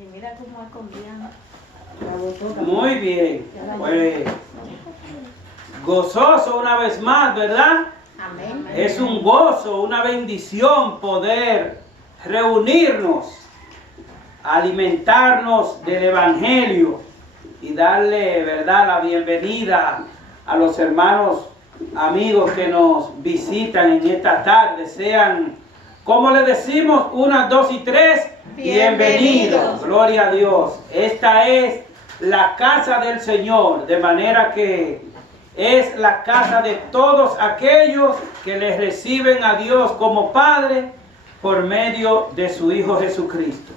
Y mira cómo escondían. Muy bien. Pues, gozoso una vez más, ¿verdad? Amén. Es un gozo, una bendición poder reunirnos, alimentarnos del Evangelio y darle, ¿verdad?, la bienvenida a los hermanos, amigos que nos visitan en esta tarde. Sean, como le decimos, 1, 2 y 3, bienvenidos. Gloria a Dios. Esta es la casa del Señor, de manera que es la casa de todos aquellos que le reciben a Dios como Padre por medio de su Hijo Jesucristo.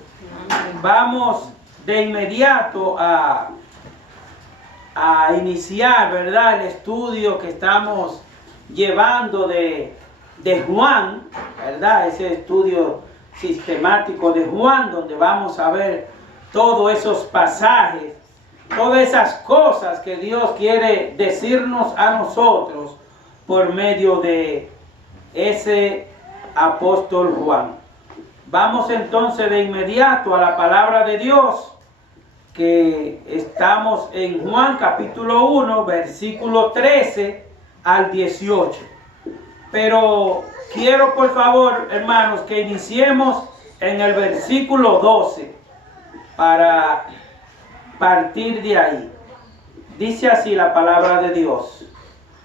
Vamos de inmediato a iniciar, ¿verdad?, el estudio que estamos llevando de Juan, ¿verdad? Ese estudio sistemático de Juan, donde vamos a ver todos esos pasajes, todas esas cosas que Dios quiere decirnos a nosotros por medio de ese apóstol Juan. Vamos entonces de inmediato a la palabra de Dios, que estamos en Juan capítulo 1, versículo 13 al 18. Pero quiero, por favor, hermanos, que iniciemos en el versículo 12 para partir de ahí. Dice así la palabra de Dios: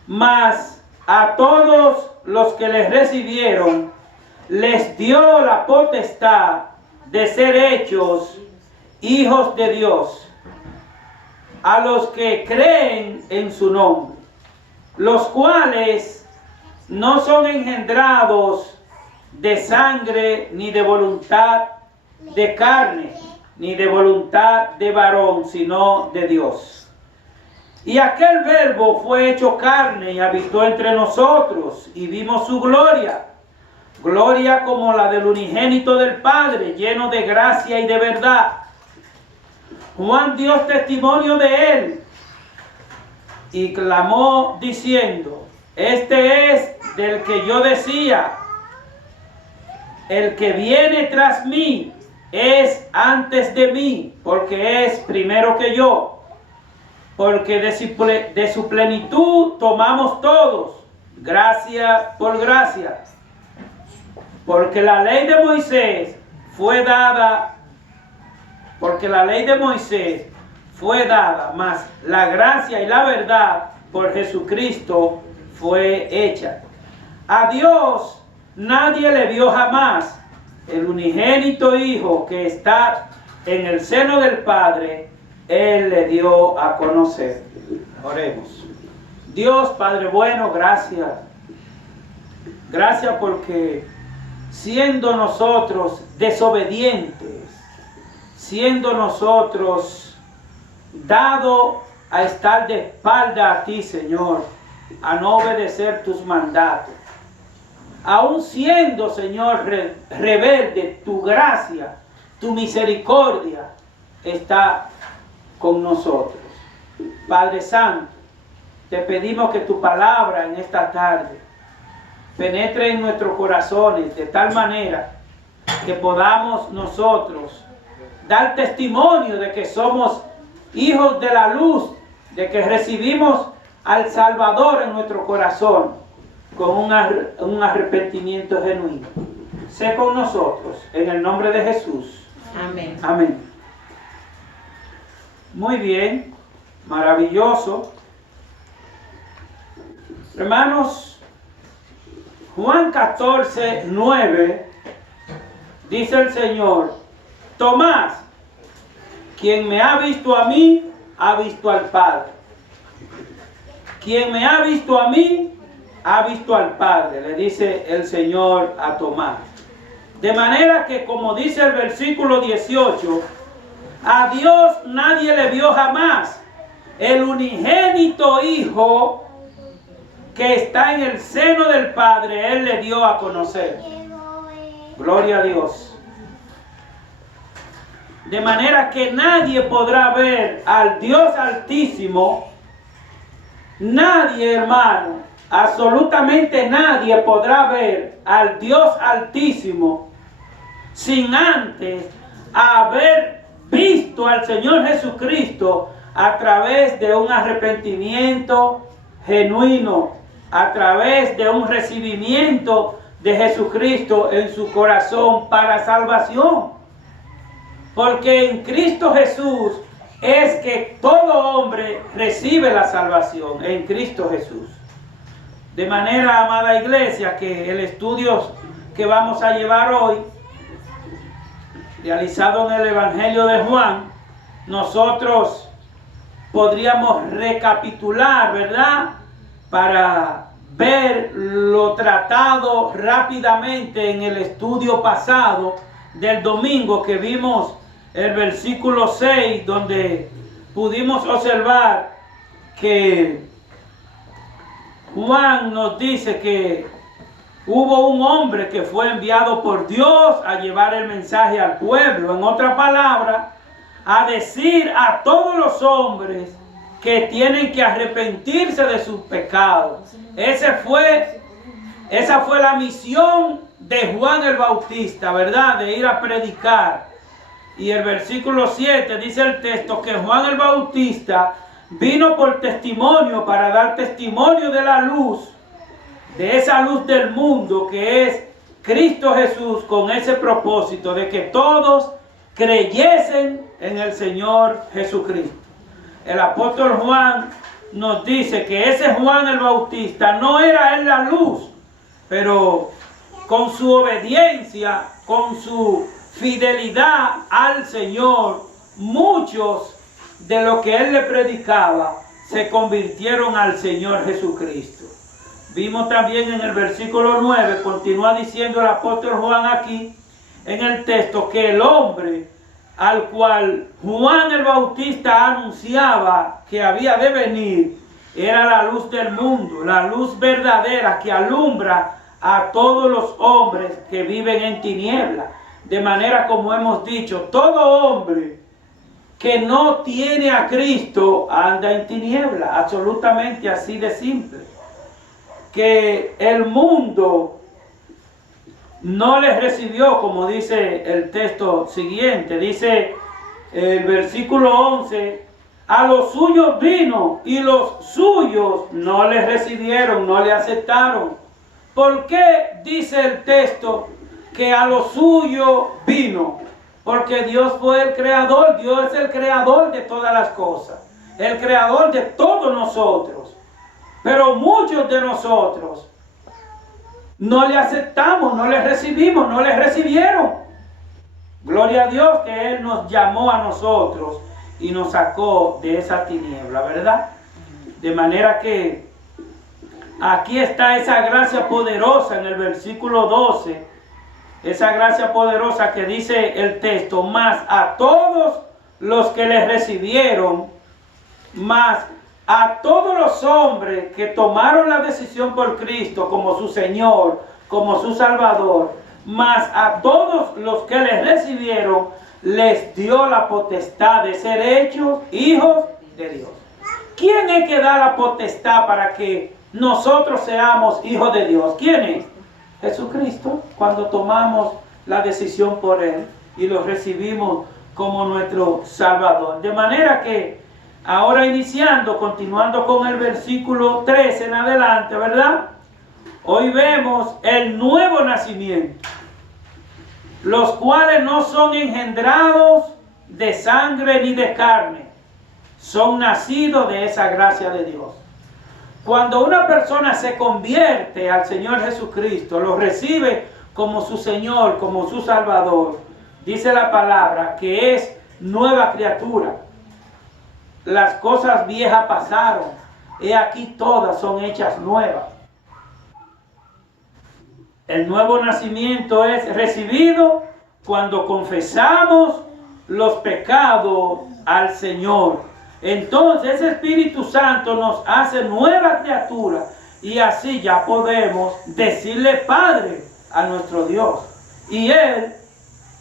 mas a todos los que les recibieron, les dio la potestad de ser hechos hijos de Dios, a los que creen en su nombre, los cuales no son engendrados de sangre, ni de voluntad de carne, ni de voluntad de varón, sino de Dios. Y aquel Verbo fue hecho carne y habitó entre nosotros, y vimos su gloria, gloria como la del unigénito del Padre, lleno de gracia y de verdad. Juan dio testimonio de él y clamó diciendo: este es del que yo decía, el que viene tras mí es antes de mí, porque es primero que yo, porque de su plenitud tomamos todos, gracia por gracia. Porque la ley de Moisés fue dada, mas la gracia y la verdad por Jesucristo fue hecha. A Dios nadie le vio jamás. El unigénito Hijo que está en el seno del Padre, Él le dio a conocer. Oremos. Dios Padre bueno, gracias. Gracias porque siendo nosotros desobedientes, siendo nosotros dados a estar de espalda a ti, Señor, a no obedecer tus mandatos, aún siendo, Señor, rebelde, tu gracia, tu misericordia está con nosotros. Padre Santo, te pedimos que tu palabra en esta tarde penetre en nuestros corazones de tal manera que podamos nosotros dar testimonio de que somos hijos de la luz, de que recibimos al Salvador en nuestro corazón con un arrepentimiento genuino. Sé con nosotros, en el nombre de Jesús. Amén. Amén. Muy bien, maravilloso. Hermanos, Juan 14, 9, dice el Señor: Tomás, quien me ha visto a mí, ha visto al Padre. Quien me ha visto a mí, ha visto al Padre, le dice el Señor a Tomás. De manera que, como dice el versículo 18, a Dios nadie le vio jamás. El unigénito Hijo que está en el seno del Padre, Él le dio a conocer. Gloria a Dios. De manera que nadie podrá ver al Dios Altísimo. Nadie, hermano, absolutamente nadie podrá ver al Dios Altísimo sin antes haber Cristo, al Señor Jesucristo, a través de un arrepentimiento genuino, a través de un recibimiento de Jesucristo en su corazón para salvación. Porque en Cristo Jesús es que todo hombre recibe la salvación, en Cristo Jesús. De manera, amada iglesia, que el estudio que vamos a llevar hoy, realizado en el Evangelio de Juan, nosotros podríamos recapitular, ¿verdad? Para ver lo tratado rápidamente en el estudio pasado del domingo, que vimos el versículo 6, donde pudimos observar que Juan nos dice que hubo un hombre que fue enviado por Dios a llevar el mensaje al pueblo. En otra palabra, a decir a todos los hombres que tienen que arrepentirse de sus pecados. Esa fue la misión de Juan el Bautista, ¿verdad? De ir a predicar. Y el versículo 7 dice el texto que Juan el Bautista vino por testimonio, para dar testimonio de la luz, de esa luz del mundo que es Cristo Jesús, con ese propósito de que todos creyesen en el Señor Jesucristo. El apóstol Juan nos dice que ese Juan el Bautista no era él la luz, pero con su obediencia, con su fidelidad al Señor, muchos de lo que él le predicaba se convirtieron al Señor Jesucristo. Vimos también en el versículo 9, continúa diciendo el apóstol Juan aquí en el texto, que el hombre al cual Juan el Bautista anunciaba que había de venir era la luz del mundo, la luz verdadera que alumbra a todos los hombres que viven en tinieblas. De manera, como hemos dicho, todo hombre que no tiene a Cristo anda en tinieblas, absolutamente así de simple. Que el mundo no les recibió, como dice el texto siguiente, dice el versículo 11, a los suyos vino y los suyos no les recibieron, no le aceptaron. ¿Por qué dice el texto que a los suyos vino? Porque Dios fue el creador, Dios es el creador de todas las cosas, el creador de todos nosotros. Pero muchos de nosotros no le aceptamos, no le recibimos, no le recibieron. Gloria a Dios que Él nos llamó a nosotros y nos sacó de esa tiniebla, ¿verdad? De manera que aquí está esa gracia poderosa en el versículo 12, esa gracia poderosa que dice el texto, más a todos los que le recibieron, más a todos los hombres que tomaron la decisión por Cristo como su Señor, como su Salvador, más a todos los que les recibieron, les dio la potestad de ser hechos hijos de Dios. ¿Quién es que da la potestad para que nosotros seamos hijos de Dios? ¿Quién es? Jesucristo, cuando tomamos la decisión por Él y lo recibimos como nuestro Salvador. De manera que ahora iniciando, continuando con el versículo 13 en adelante, ¿verdad? Hoy vemos el nuevo nacimiento, los cuales no son engendrados de sangre ni de carne, son nacidos de esa gracia de Dios. Cuando una persona se convierte al Señor Jesucristo, lo recibe como su Señor, como su Salvador, dice la palabra que es nueva criatura. Las cosas viejas pasaron, he aquí todas son hechas nuevas. El nuevo nacimiento es recibido cuando confesamos los pecados al Señor. Entonces ese Espíritu Santo nos hace nueva criatura y así ya podemos decirle Padre a nuestro Dios. Y Él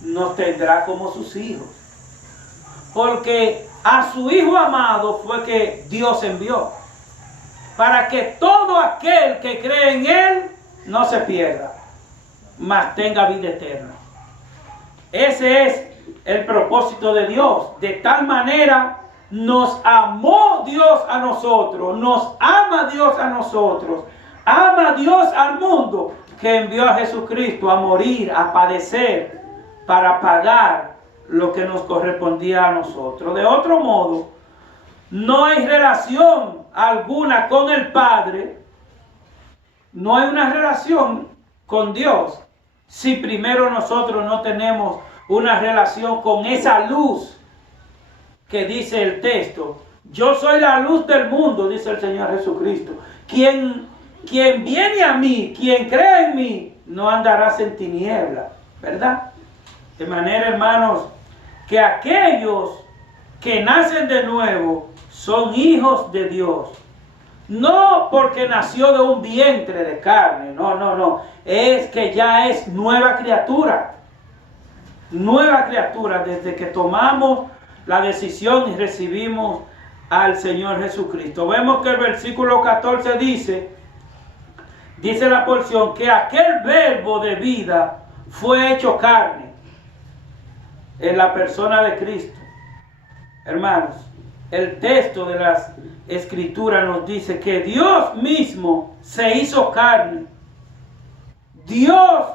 nos tendrá como sus hijos. Porque a su Hijo amado fue que Dios envió, para que todo aquel que cree en Él no se pierda, mas tenga vida eterna. Ese es el propósito de Dios. De tal manera nos amó Dios a nosotros, nos ama Dios a nosotros, ama Dios al mundo, que envió a Jesucristo a morir, a padecer, para pagar lo que nos correspondía a nosotros. De otro modo, no hay relación alguna con el Padre, no hay una relación con Dios, si primero nosotros no tenemos una relación con esa luz que dice el texto. Yo soy la luz del mundo, dice el Señor Jesucristo. Quien viene a mí, quien cree en mí, no andará en tinieblas, ¿verdad? De manera, hermanos, que aquellos que nacen de nuevo son hijos de Dios. No porque nació de un vientre de carne, no. Es que ya es nueva criatura. Nueva criatura desde que tomamos la decisión y recibimos al Señor Jesucristo. Vemos que el versículo 14 dice la porción, que aquel verbo de vida fue hecho carne en la persona de Cristo. Hermanos, el texto de las Escrituras nos dice que Dios mismo se hizo carne. Dios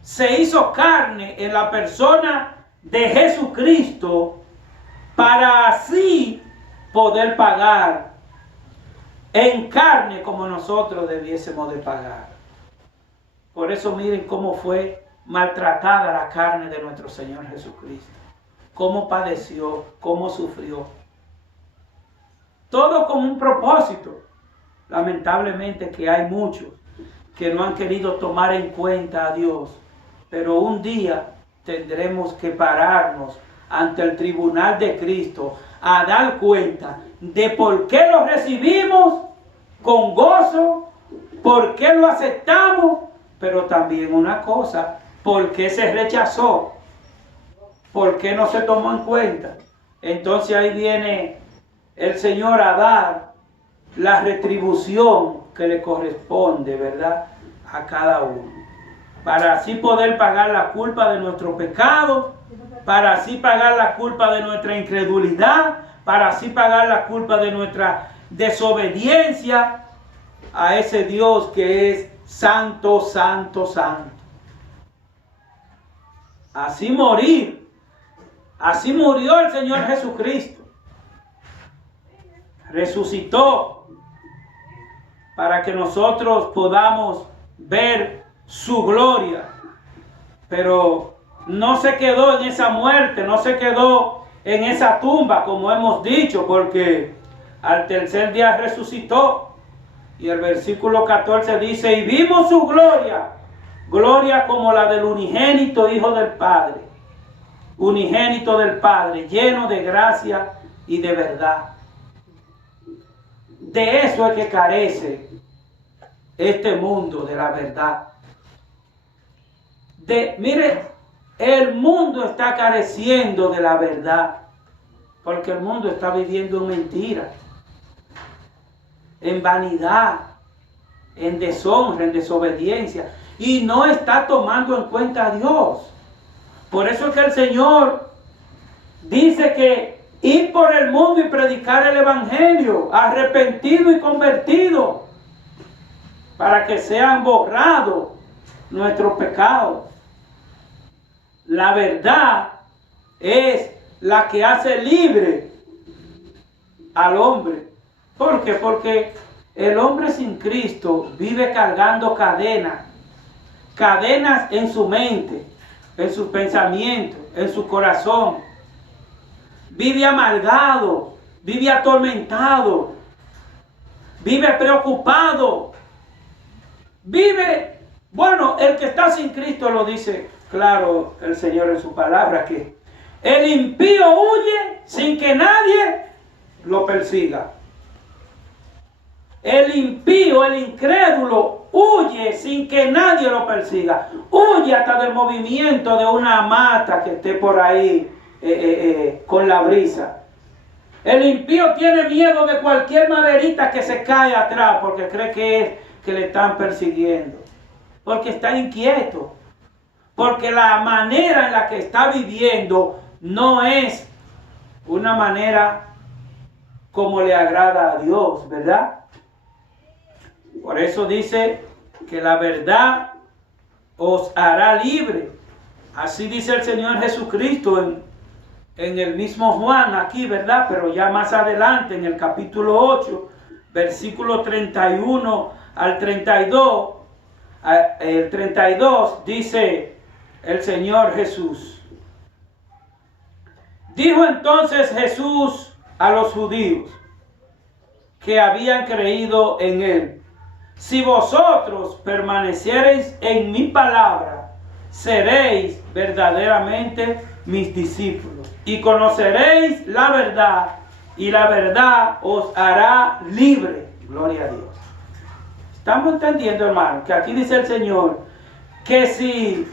se hizo carne en la persona de Jesucristo para así poder pagar en carne como nosotros debiésemos de pagar. Por eso miren cómo fue maltratada la carne de nuestro Señor Jesucristo. Cómo padeció, cómo sufrió. Todo con un propósito. Lamentablemente que hay muchos que no han querido tomar en cuenta a Dios. Pero un día tendremos que pararnos ante el tribunal de Cristo a dar cuenta de por qué lo recibimos con gozo, por qué lo aceptamos, pero también una cosa, por qué se rechazó, por qué no se tomó en cuenta. Entonces ahí viene el Señor a dar la retribución que le corresponde, ¿verdad?, a cada uno, para así poder pagar la culpa de nuestro pecado, para así pagar la culpa de nuestra incredulidad, para así pagar la culpa de nuestra desobediencia a ese Dios que es santo, santo, santo. Así morir, así murió el Señor Jesucristo. Resucitó para que nosotros podamos ver su gloria, pero no se quedó en esa muerte, no se quedó en esa tumba, como hemos dicho, porque al tercer día resucitó. Y el versículo 14 dice, y vimos su gloria, gloria como la del unigénito Hijo del Padre, unigénito del Padre, lleno de gracia y de verdad. De eso es que carece este mundo, de la verdad. Mire, el mundo está careciendo de la verdad, porque el mundo está viviendo en mentira, en vanidad, en deshonra, en desobediencia, y no está tomando en cuenta a Dios. Por eso es que el Señor dice que ir por el mundo y predicar el evangelio, arrepentido y convertido, para que sean borrados nuestros pecados. La verdad es la que hace libre al hombre. ¿Por qué? Porque el hombre sin Cristo vive cargando cadenas en su mente, en sus pensamientos, en su corazón. Vive amargado, vive atormentado, vive preocupado, vive, bueno, el que está sin Cristo lo dice claro el Señor en su palabra, que el impío huye sin que nadie lo persiga. El impío, el incrédulo, huye sin que nadie lo persiga. Huye hasta del movimiento de una mata que esté por ahí con la brisa. El impío tiene miedo de cualquier maderita que se cae atrás porque cree que es que le están persiguiendo. Porque está inquieto. Porque la manera en la que está viviendo no es una manera como le agrada a Dios, ¿verdad? Por eso dice que la verdad os hará libre. Así dice el Señor Jesucristo en el mismo Juan aquí, ¿verdad? Pero ya más adelante en el capítulo 8, versículo 31 al 32, el 32 dice el Señor Jesús. Dijo entonces Jesús a los judíos que habían creído en él: si vosotros permaneciereis en mi palabra, seréis verdaderamente mis discípulos y conoceréis la verdad, y la verdad os hará libre. Gloria a Dios. Estamos entendiendo, hermano, que aquí dice el Señor que si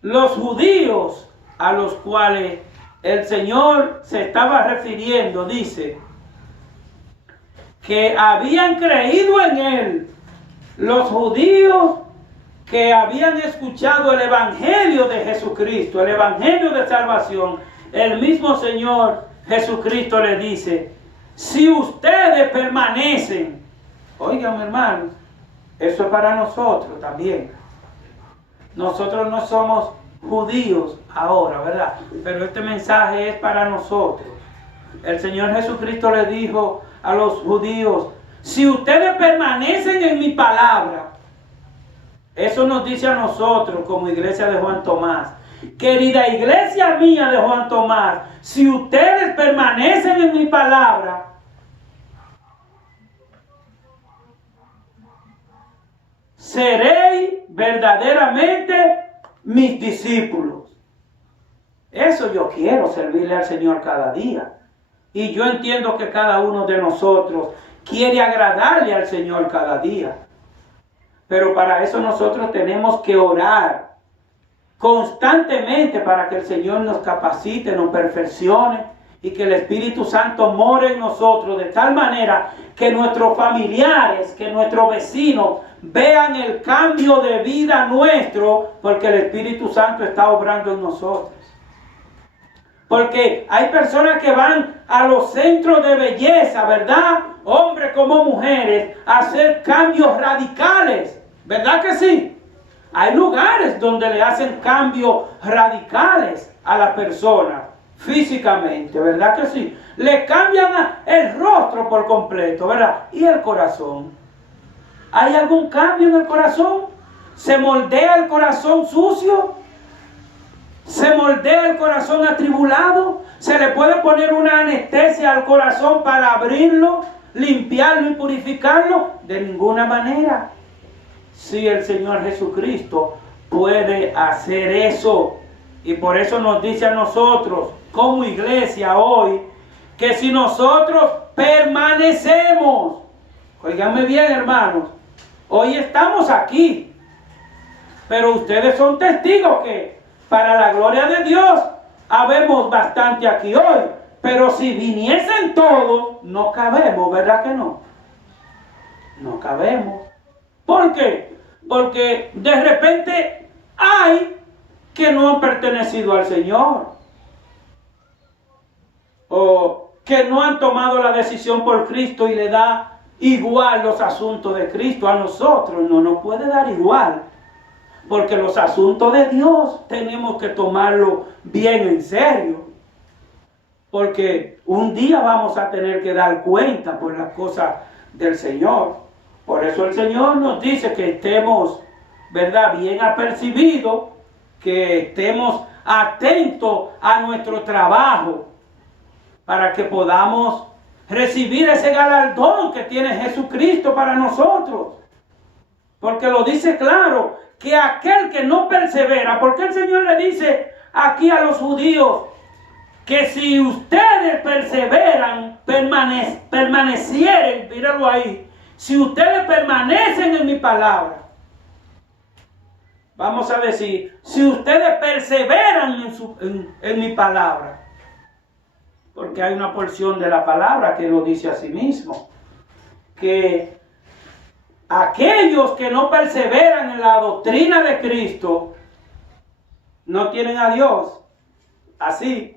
los judíos a los cuales el Señor se estaba refiriendo, dice que habían creído en él, los judíos que habían escuchado el evangelio de Jesucristo, el evangelio de salvación, el mismo Señor Jesucristo le dice: si ustedes permanecen, oigan, hermanos, eso es para nosotros también. Nosotros no somos judíos ahora, ¿verdad? Pero este mensaje es para nosotros. El Señor Jesucristo le dijo a los judíos: si ustedes permanecen en mi palabra. Eso nos dice a nosotros como iglesia de Juan Tomás. Querida iglesia mía de Juan Tomás, si ustedes permanecen en mi palabra, seréis verdaderamente mis discípulos. Eso yo quiero, servirle al Señor cada día. Y yo entiendo que cada uno de nosotros quiere agradarle al Señor cada día. Pero para eso nosotros tenemos que orar constantemente para que el Señor nos capacite, nos perfeccione y que el Espíritu Santo more en nosotros de tal manera que nuestros familiares, que nuestros vecinos vean el cambio de vida nuestro, porque el Espíritu Santo está obrando en nosotros. Porque hay personas que van a los centros de belleza, ¿verdad? Hombres como mujeres, a hacer cambios radicales. ¿Verdad que sí? Hay lugares donde le hacen cambios radicales a la persona físicamente, ¿verdad que sí? Le cambian el rostro por completo, ¿verdad? ¿Y el corazón? ¿Hay algún cambio en el corazón? ¿Se moldea el corazón sucio? ¿Se moldea el corazón atribulado? ¿Se le puede poner una anestesia al corazón para abrirlo, limpiarlo y purificarlo? De ninguna manera. Sí, el Señor Jesucristo puede hacer eso. Y por eso nos dice a nosotros, como iglesia hoy, que si nosotros permanecemos, óiganme bien, hermanos, hoy estamos aquí, pero ustedes son testigos que para la gloria de Dios habemos bastante aquí hoy. Pero si viniesen todos, no cabemos, ¿verdad que no? No cabemos. ¿Por qué? Porque de repente hay que no han pertenecido al Señor, o que no han tomado la decisión por Cristo y le da igual los asuntos de Cristo. A nosotros no nos puede dar igual, porque los asuntos de Dios tenemos que tomarlo bien en serio, porque un día vamos a tener que dar cuenta por las cosas del Señor. Por eso el Señor nos dice que estemos, ¿verdad?, bien apercibidos, que estemos atentos a nuestro trabajo, para que podamos recibir ese galardón que tiene Jesucristo para nosotros. Porque lo dice claro, que aquel que no persevera, porque el Señor le dice aquí a los judíos, que si ustedes perseveran, permanecieren, míralo ahí, si ustedes permanecen en mi palabra, vamos a decir, si ustedes perseveran en mi palabra, porque hay una porción de la palabra que lo dice a sí mismo, que aquellos que no perseveran en la doctrina de Cristo no tienen a Dios. Así,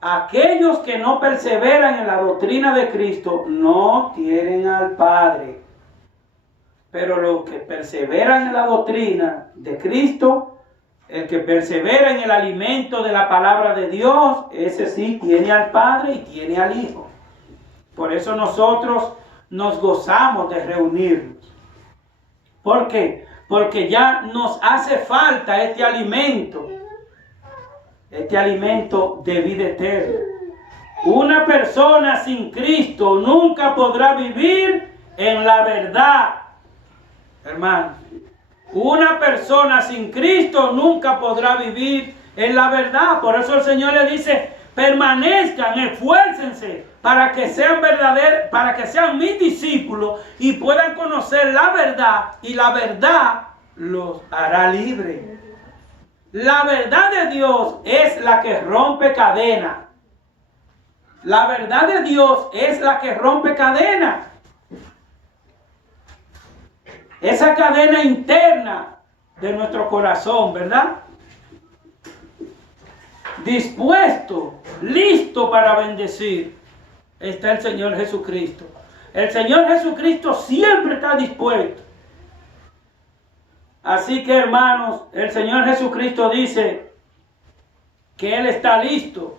aquellos que no perseveran en la doctrina de Cristo no tienen al Padre. Pero los que perseveran en la doctrina de Cristo, el que persevera en el alimento de la palabra de Dios, ese sí tiene al Padre y tiene al Hijo. Por eso nosotros nos gozamos de reunirnos. ¿Por qué? Porque ya nos hace falta este alimento de vida eterna. Una persona sin Cristo nunca podrá vivir en la verdad, hermano. Una persona sin Cristo nunca podrá vivir en la verdad. Por eso el Señor le dice, permanezcan, esfuércense para que sean verdaderos, para que sean mis discípulos y puedan conocer la verdad, y la verdad los hará libres. La verdad de Dios es la que rompe cadenas. La verdad de Dios es la que rompe cadenas. Esa cadena interna de nuestro corazón, ¿verdad? Dispuesto, listo para bendecir, está el Señor Jesucristo. El Señor Jesucristo siempre está dispuesto. Así que, hermanos, el Señor Jesucristo dice que Él está listo,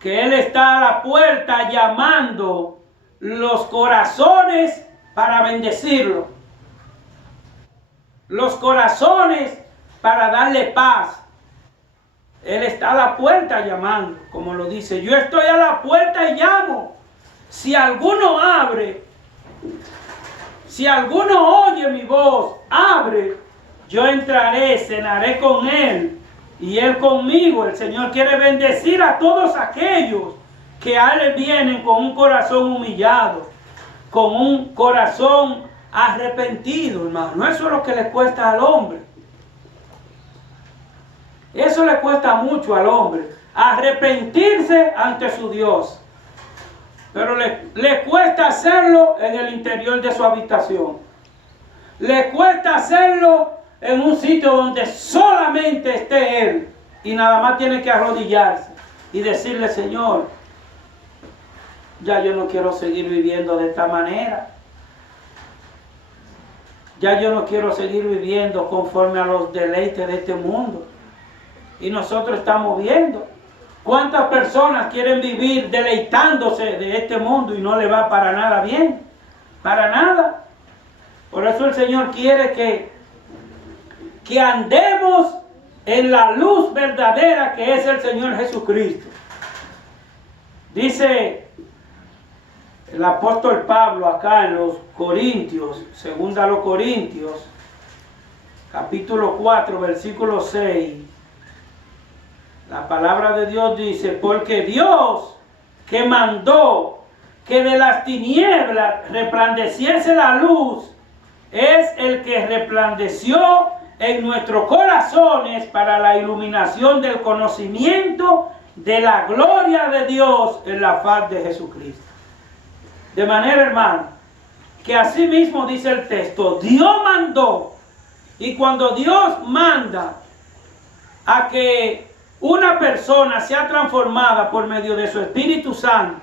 que Él está a la puerta llamando los corazones para bendecirlo. Los corazones para darle paz. Él está a la puerta llamando, como lo dice. Yo estoy a la puerta y llamo. Si alguno abre, si alguno oye mi voz, abre, yo entraré, cenaré con él y él conmigo. El Señor quiere bendecir a todos aquellos que a Él vienen con un corazón humillado, con un corazón arrepentido, hermano. Eso es lo que le cuesta al hombre. Eso le cuesta mucho al hombre, arrepentirse ante su Dios. Pero le cuesta hacerlo en el interior de su habitación. Le cuesta hacerlo en un sitio donde solamente esté Él. Y nada más tiene que arrodillarse y decirle, Señor, ya yo no quiero seguir viviendo de esta manera. Ya yo no quiero seguir viviendo conforme a los deleites de este mundo. Y nosotros estamos viendo cuántas personas quieren vivir deleitándose de este mundo y no le va para nada bien. Para nada. Por eso el Señor quiere que andemos en la luz verdadera que es el Señor Jesucristo. Dice el apóstol Pablo acá en los Corintios, segunda a los Corintios, capítulo 4, versículo 6. La palabra de Dios dice, porque Dios que mandó que de las tinieblas resplandeciese la luz, es el que resplandeció en nuestros corazones para la iluminación del conocimiento de la gloria de Dios en la faz de Jesucristo. De manera, hermano, que así mismo dice el texto, Dios mandó, y cuando Dios manda a que una persona sea transformada por medio de su Espíritu Santo,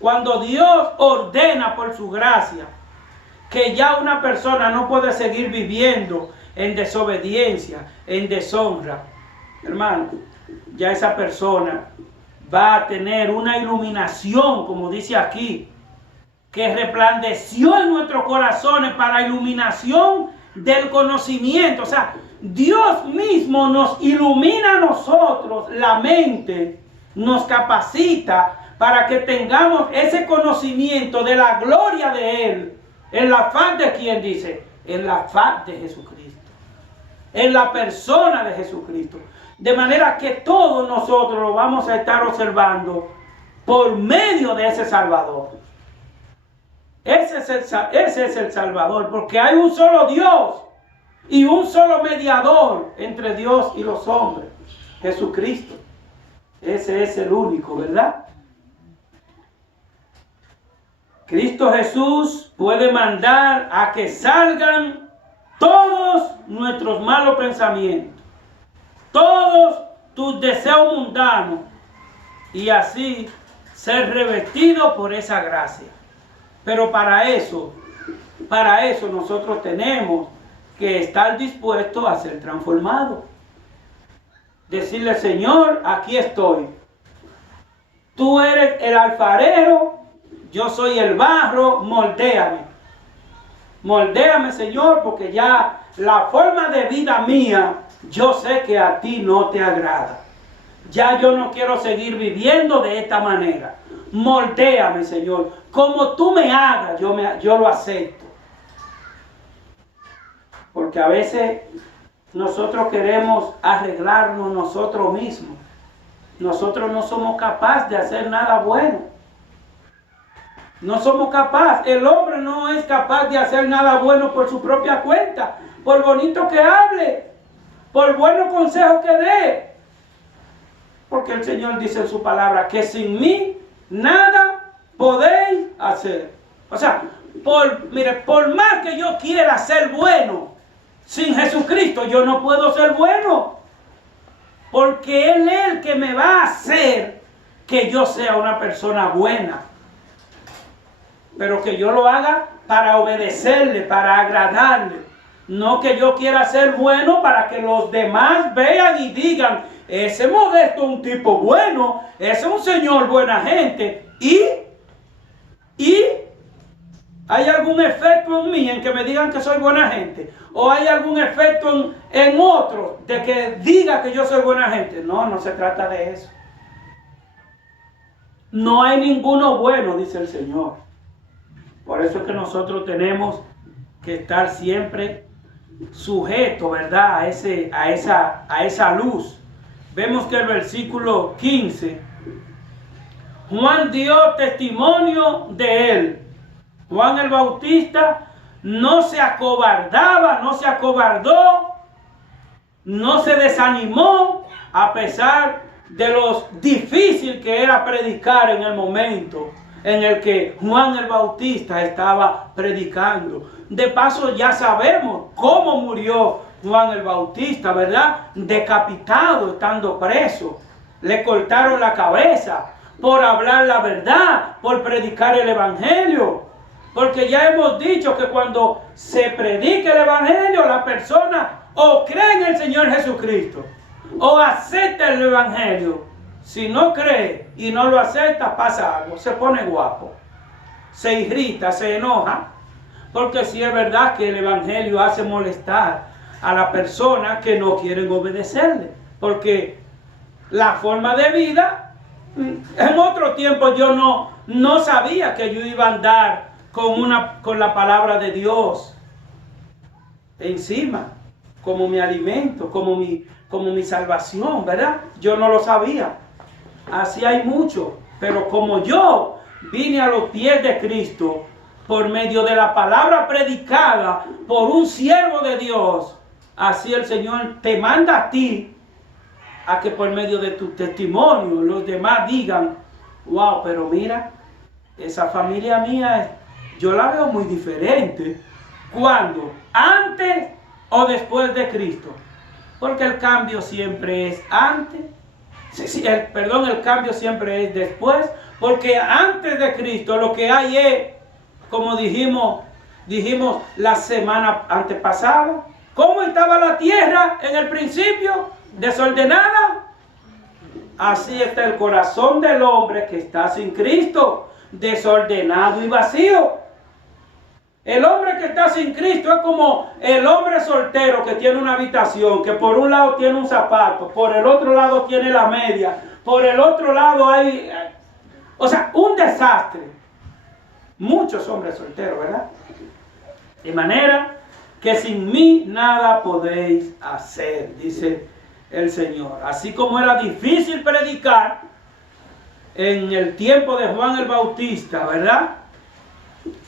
cuando Dios ordena por su gracia que ya una persona no puede seguir viviendo en desobediencia, en deshonra, hermano, ya esa persona va a tener una iluminación, como dice aquí, que resplandeció en nuestros corazones para iluminación del conocimiento. O sea, Dios mismo nos ilumina a nosotros la mente, nos capacita para que tengamos ese conocimiento de la gloria de Él. ¿En la faz de quién dice? En la faz de Jesucristo. En la persona de Jesucristo. De manera que todos nosotros lo vamos a estar observando por medio de ese Salvador. Ese es el Salvador, porque hay un solo Dios y un solo mediador entre Dios y los hombres, Jesucristo. Ese es el único, ¿verdad? Cristo Jesús puede mandar a que salgan todos nuestros malos pensamientos. todos tus deseos mundanos y así ser revestido por esa gracia. Pero para eso nosotros tenemos que estar dispuestos a ser transformados. Decirle, Señor, aquí estoy. Tú eres el alfarero, yo soy el barro, moldéame. Moldéame, Señor, porque ya la forma de vida mía, yo sé que a ti no te agrada. Ya yo no quiero seguir viviendo de esta manera. Moldéame, Señor. Como tú me hagas, yo lo acepto. Porque a veces nosotros queremos arreglarnos nosotros mismos. Nosotros no somos capaces de hacer nada bueno. No somos capaces. El hombre no es capaz de hacer nada bueno por su propia cuenta. Por bonito que hable. Por buenos consejos que dé. Porque el Señor dice en su palabra que sin mí nada podéis hacer. O sea, por más que yo quiera ser bueno, sin Jesucristo yo no puedo ser bueno. Porque Él es el que me va a hacer que yo sea una persona buena. Pero que yo lo haga para obedecerle, para agradarle. No que yo quiera ser bueno para que los demás vean y digan, ese Modesto es un tipo bueno, ese es un señor buena gente. ¿Y hay algún efecto en mí en que me digan que soy buena gente? ¿O hay algún efecto en otro de que diga que yo soy buena gente? No, no se trata de eso. No hay ninguno bueno, dice el Señor. Por eso es que nosotros tenemos que estar siempre sujetos, ¿verdad? A esa luz. Vemos que el versículo 15, Juan dio testimonio de él. Juan el Bautista no se acobardaba, no se acobardó, no se desanimó a pesar de lo difícil que era predicar en el momento en el que Juan el Bautista estaba predicando. De paso ya sabemos cómo murió Juan el Bautista, ¿verdad? Decapitado, estando preso. Le cortaron la cabeza por hablar la verdad, por predicar el Evangelio. Porque ya hemos dicho que cuando se predica el Evangelio, la persona o cree en el Señor Jesucristo o acepta el Evangelio. Si no cree y no lo acepta, pasa algo, se pone guapo, se irrita, se enoja. Porque si es verdad que el Evangelio hace molestar a la persona que no quieren obedecerle. Porque la forma de vida, en otro tiempo yo no sabía que yo iba a andar con la palabra de Dios encima, como mi alimento, como mi salvación, ¿verdad? Yo no lo sabía. Así hay mucho, pero como yo vine a los pies de Cristo por medio de la palabra predicada por un siervo de Dios, así el Señor te manda a ti a que por medio de tu testimonio los demás digan, wow, pero mira, esa familia mía, yo la veo muy diferente. ¿Cuándo? ¿Antes o después de Cristo? Porque el cambio siempre es antes. El cambio siempre es después. Porque antes de Cristo lo que hay es, como dijimos la semana antepasada, ¿cómo estaba la tierra en el principio? Desordenada. Así está el corazón del hombre que está sin Cristo, desordenado y vacío. El hombre que está sin Cristo es como el hombre soltero que tiene una habitación, que por un lado tiene un zapato, por el otro lado tiene la media, por el otro lado hay, o sea, un desastre. Muchos hombres solteros, ¿verdad? De manera que sin mí nada podéis hacer, dice el Señor. Así como era difícil predicar en el tiempo de Juan el Bautista, ¿verdad?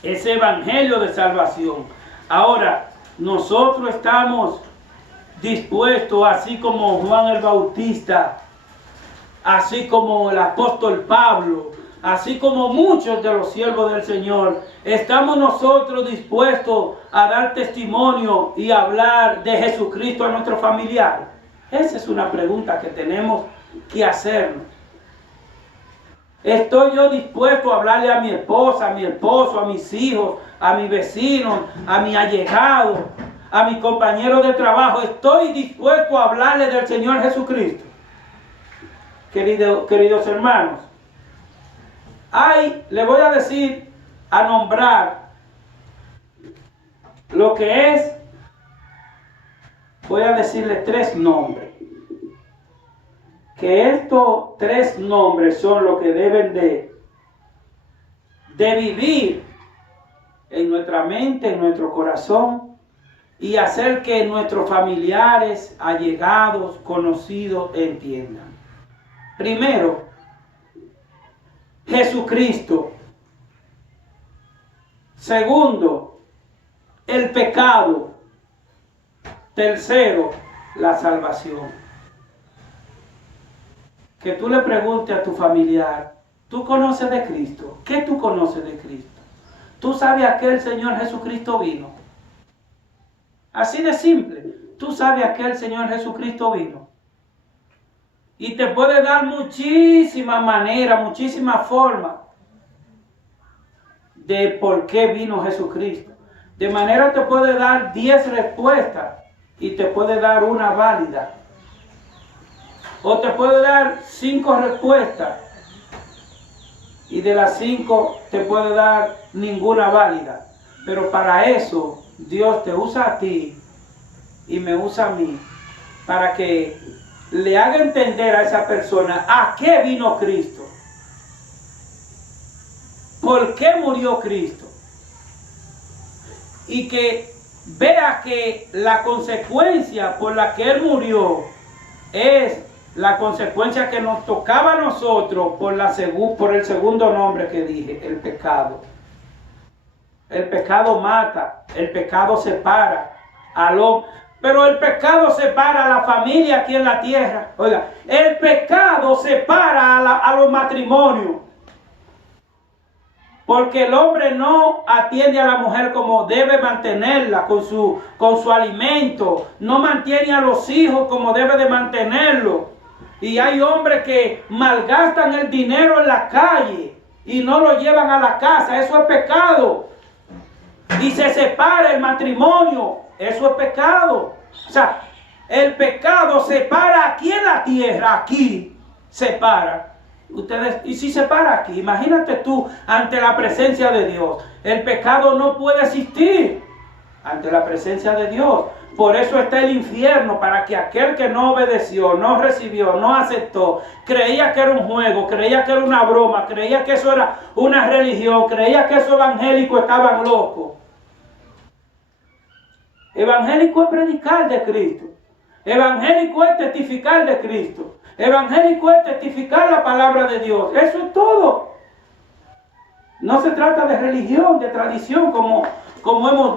Ese evangelio de salvación. Ahora, nosotros estamos dispuestos, así como Juan el Bautista, así como el apóstol Pablo, así como muchos de los siervos del Señor, estamos nosotros dispuestos a dar testimonio y hablar de Jesucristo a nuestros familiares. Esa es una pregunta que tenemos que hacernos. ¿Estoy yo dispuesto a hablarle a mi esposa, a mi esposo, a mis hijos, a mis vecinos, a mi allegado, a mi compañero de trabajo? ¿Estoy dispuesto a hablarle del Señor Jesucristo? Queridos hermanos, le voy a decir, a nombrar lo que es, voy a decirle 3 nombres. Que estos 3 nombres son los que deben de vivir en nuestra mente, en nuestro corazón, y hacer que nuestros familiares, allegados, conocidos entiendan. Primero, Jesucristo. Segundo, el pecado. Tercero, la salvación. Que tú le preguntes a tu familiar, ¿tú conoces de Cristo? ¿Qué tú conoces de Cristo? ¿Tú sabes a qué el Señor Jesucristo vino? Así de simple. ¿Tú sabes a qué el Señor Jesucristo vino? Y te puede dar muchísimas maneras, muchísimas formas de por qué vino Jesucristo. De manera te puede dar 10 respuestas y te puede dar una válida. O te puede dar 5 respuestas y de las 5 te puede dar ninguna válida. Pero para eso Dios te usa a ti y me usa a mí para que le haga entender a esa persona a qué vino Cristo. ¿Por qué murió Cristo? Y que vea que la consecuencia por la que Él murió es la consecuencia que nos tocaba a nosotros por el segundo nombre que dije, el pecado. El pecado mata, el pecado separa al hombre. Pero el pecado separa a la familia aquí en la tierra. Oiga, el pecado separa a los matrimonios. Porque el hombre no atiende a la mujer como debe mantenerla con su alimento. No mantiene a los hijos como debe de mantenerlo. Y hay hombres que malgastan el dinero en la calle y no lo llevan a la casa. Eso es pecado. Y se separa el matrimonio. Eso es pecado. O sea, el pecado separa aquí en la tierra. Aquí separa. Y si se para aquí, imagínate tú ante la presencia de Dios. El pecado no puede existir ante la presencia de Dios. Por eso está el infierno, para que aquel que no obedeció, no recibió, no aceptó, creía que era un juego, creía que era una broma, creía que eso era una religión, creía que esos evangélicos estaban locos. Evangélico es predicar de Cristo. Evangélico es testificar de Cristo. Evangélico es testificar la palabra de Dios. Eso es todo. No se trata de religión, de tradición, como hemos